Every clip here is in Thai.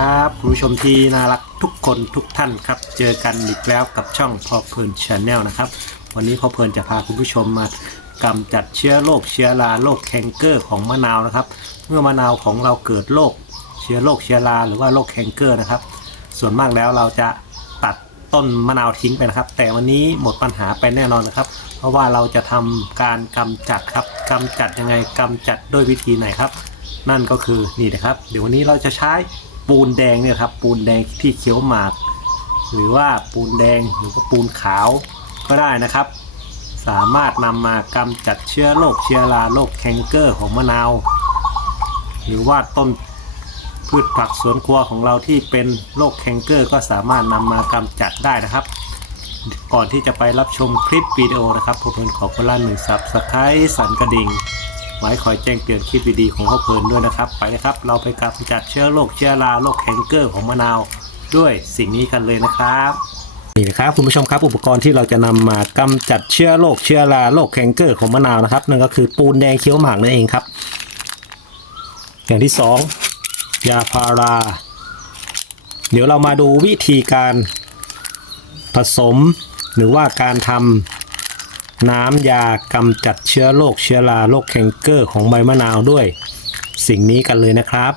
ครับคุณผู้ชมที่น่ารักทุกคนทุกท่านครับ เจอกันอีกแล้วกับช่องพอเพลินชาแนลนะครับ วันนี้พอเพลินจะพาคุณผู้ชมมากำจัดเชื้อโรคเชื้อราโรคแคนเกอร์ของมะนาวนะครับ เมื่อมะนาวของเราเกิดโรคเชื้อโรคเชื้อราหรือว่าโรคแคนเกอร์นะครับ ส่วนมากแล้วเราจะตัดต้นมะนาวทิ้งไปนะครับ แต่วันนี้หมดปัญหาไปแน่นอนนะครับ เพราะว่าเราจะทำการกำจัดครับกำจัดยังไงกำจัดด้วยวิธีไหนครับ นั่นก็คือนี่นะครับ เดี๋ยววันนี้เราจะใช้ ปูนแดงเนี่ยครับปูนแดงที่เขียวหมาก หรือว่าปูนแดงหรือว่าปูนขาวก็ได้นะครับ สามารถนำมากำจัดเชื้อโรคเชื้อราโรคแคนเกอร์ของมะนาว หรือว่าต้นพืชผักสวนครัวของเราที่เป็นโรคแคนเกอร์ ก็สามารถนำมากำจัดได้นะครับ ก่อนที่จะไปรับชมคลิปวิดีโอนะครับผมขอคนละหนึ่งซับสไครต์สันกระดิ่ง ไว้คอยแจ้งเตือนคลิปดีๆของพ่อเพลินด้วยนะครับ ไปนะครับ เราไปกำจัดเชื้อโรคเชื้อราโรคแคนเกอร์ของมะนาวด้วยสิ่งนี้กันเลยนะครับนี่นะครับคุณผู้ชมครับอุปกรณ์ที่เราจะนำมากำจัดเชื้อโรคเชื้อราโรคแคนเกอร์ของมะนาวนะครับนั่นก็คือปูนแดงเขียวหมากนั่นเองครับ อย่างที่สองยาพารา เดี๋ยวเรามาดูวิธีการผสมหรือว่าการทำ น้ำยากำจัดเชื้อโรคเชื้อราโรคแคนเกอร์ของใบมะนาวด้วย สิ่งนี้กันเลยนะครับ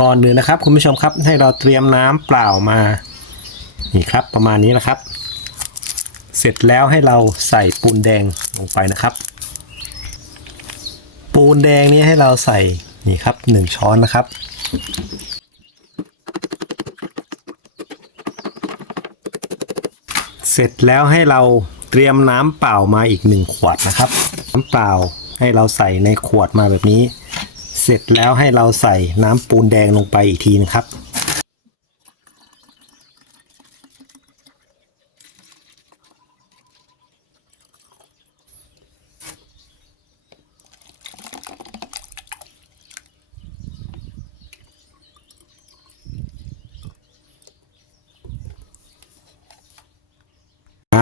ก่อนอื่นนะครับคุณผู้ชมครับให้เราเตรียมน้ำเปล่ามา นี่ครับประมาณนี้นะครับ เสร็จแล้วให้เราใส่ปูนแดงลงไปนะครับ ปูนแดงนี้ให้เราใส่นี่ครับหนึ่งช้อนนะครับเสร็จแล้วให้เรา เตรียมน้ำเปล่ามาอีกหนึ่งขวดนะครับ น้ำเปล่าให้เราใส่ในขวดมาแบบนี้ เสร็จแล้วให้เราใส่น้ำปูนแดงลงไปอีกทีนะครับ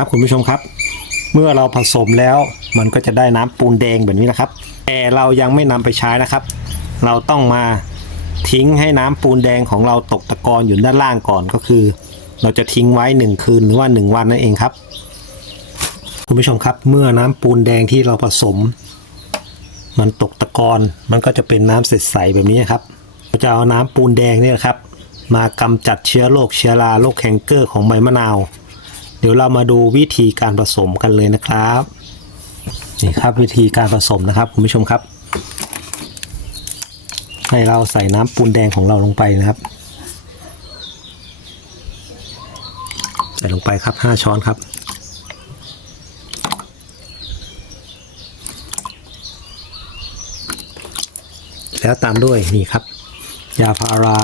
ครับคุณผู้ชมครับ เมื่อเราผสมแล้วมันก็จะได้น้ำปูนแดงแบบนี้นะครับ แต่เรายังไม่นำไปใช้นะครับ เราต้องมาทิ้งให้น้ำปูนแดงของเราตกตะกอนอยู่ด้านล่างก่อนก็คือ เราจะทิ้งไว้หนึ่งคืนหรือว่าหนึ่งวันนั่นเองครับ คุณผู้ชมครับ เมื่อน้ำปูนแดงที่เราผสม มันตกตะกอนมันก็จะเป็นน้ำใสๆแบบนี้ครับเราจะเอาน้ำปูนแดงเนี่ยครับ มากำจัดเชื้อโรคเชื้อราโรคแคนเกอร์ของใบมะนาว เดี๋ยวเรามาดูวิธีการผสมกันเลยนะครับนี่ครับวิธีการผสมนะครับคุณผู้ชมครับ ให้เราใส่น้ำปูนแดงของเราลงไปนะครับ ใส่ลงไปครับ 5 ช้อนครับแล้วตามด้วยนี่ครับ ยาพารา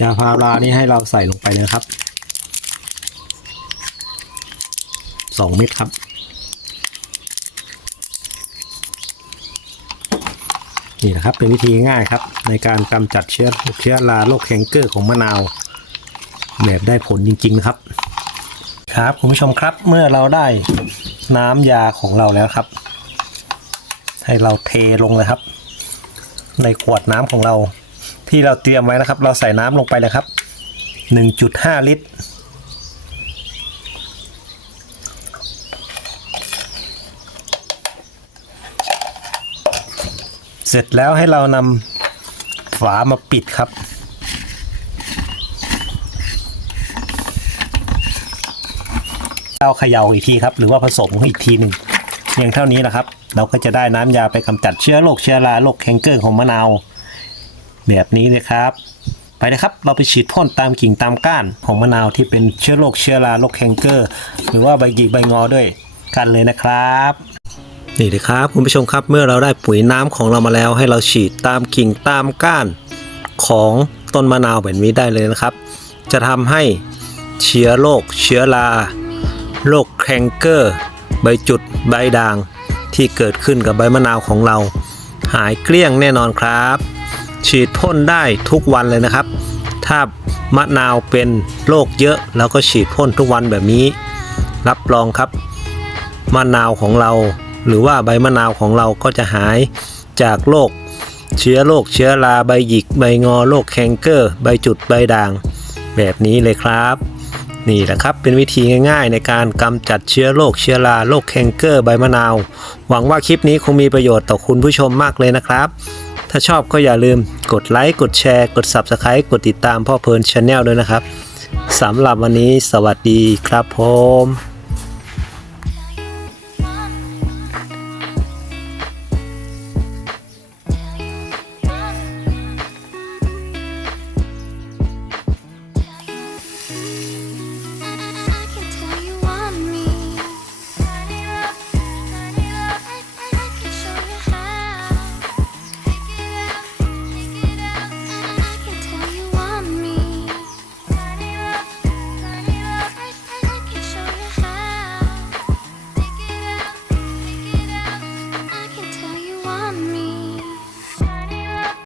ยาพารานี่ให้เราใส่ลงไปนะครับ สองเม็ดครับ นี่นะครับเป็นวิธีง่ายครับ ในการกำจัดเชื้อเชื้อราโรคแคนเกอร์ของมะนาว แบบได้ผลจริง ๆ นะครับ ครับคุณผู้ชมครับเมื่อเราได้น้ำยาของเราแล้วครับ ให้เราเทลงเลยครับ ในขวดน้ำของเราที่เราเตรียมไว้นะครับ เราใส่น้ำลงไปเลยครับ 1.5 ลิตร เสร็จแล้วให้เรานำฝามาปิดครับ เราเขย่าอีกทีครับ หรือว่าผสมอีกทีหนึ่งเพียงเท่านี้นะครับ เราก็จะได้น้ำยาไปกำจัดเชื้อโรคเชื้อราโรคแคนเกอร์ของมะนาว แบบนี้เลยครับไปนะครับ เราไปฉีดพ่นตามกิ่งตามก้านของมะนาวที่เป็นเชื้อโรคเชื้อราโรคแคนเกอร์ หรือว่าใบหยิกใบงอด้วยกันเลยนะครับ นี่เลยครับคุณผู้ชมครับเมื่อเราได้ปุ๋ยน้ำของเรามาแล้วให้เราฉีดตามกิ่งตามก้านของต้นมะนาวแบบนี้ได้เลยนะครับ จะทำให้เชื้อโรคเชื้อราโรคแคนเกอร์ ใบจุดใบด่าง ที่เกิดขึ้นกับใบมะนาวของเรา หายเกลี้ยงแน่นอนครับ ฉีดพ่นได้ทุกวันเลยนะครับ ถ้ามะนาวเป็นโรคเยอะเราก็ฉีดพ่นทุกวันแบบนี้ รับรองครับมะนาวของเรา หรือว่าใบมะนาวของเราก็จะหายจากโรคเชื้อโรคเชื้อราใบหยิก ใบงอโรคแคนเกอร์ ใบจุดใบด่าง แบบนี้เลยครับ นี่แหละครับเป็นวิธีง่าย ๆ ในการกำจัดเชื้อโรคเชื้อราโรคแคนเกอร์ ใบมะนาว หวังว่าคลิปนี้คงมีประโยชน์ต่อคุณผู้ชมมากเลยนะครับ ถ้าชอบก็อย่าลืมกดไลค์กดแชร์ กด Subscribe กดติดตามพ่อเพลินชาแนลด้วยนะครับสำหรับวันนี้สวัสดีครับผม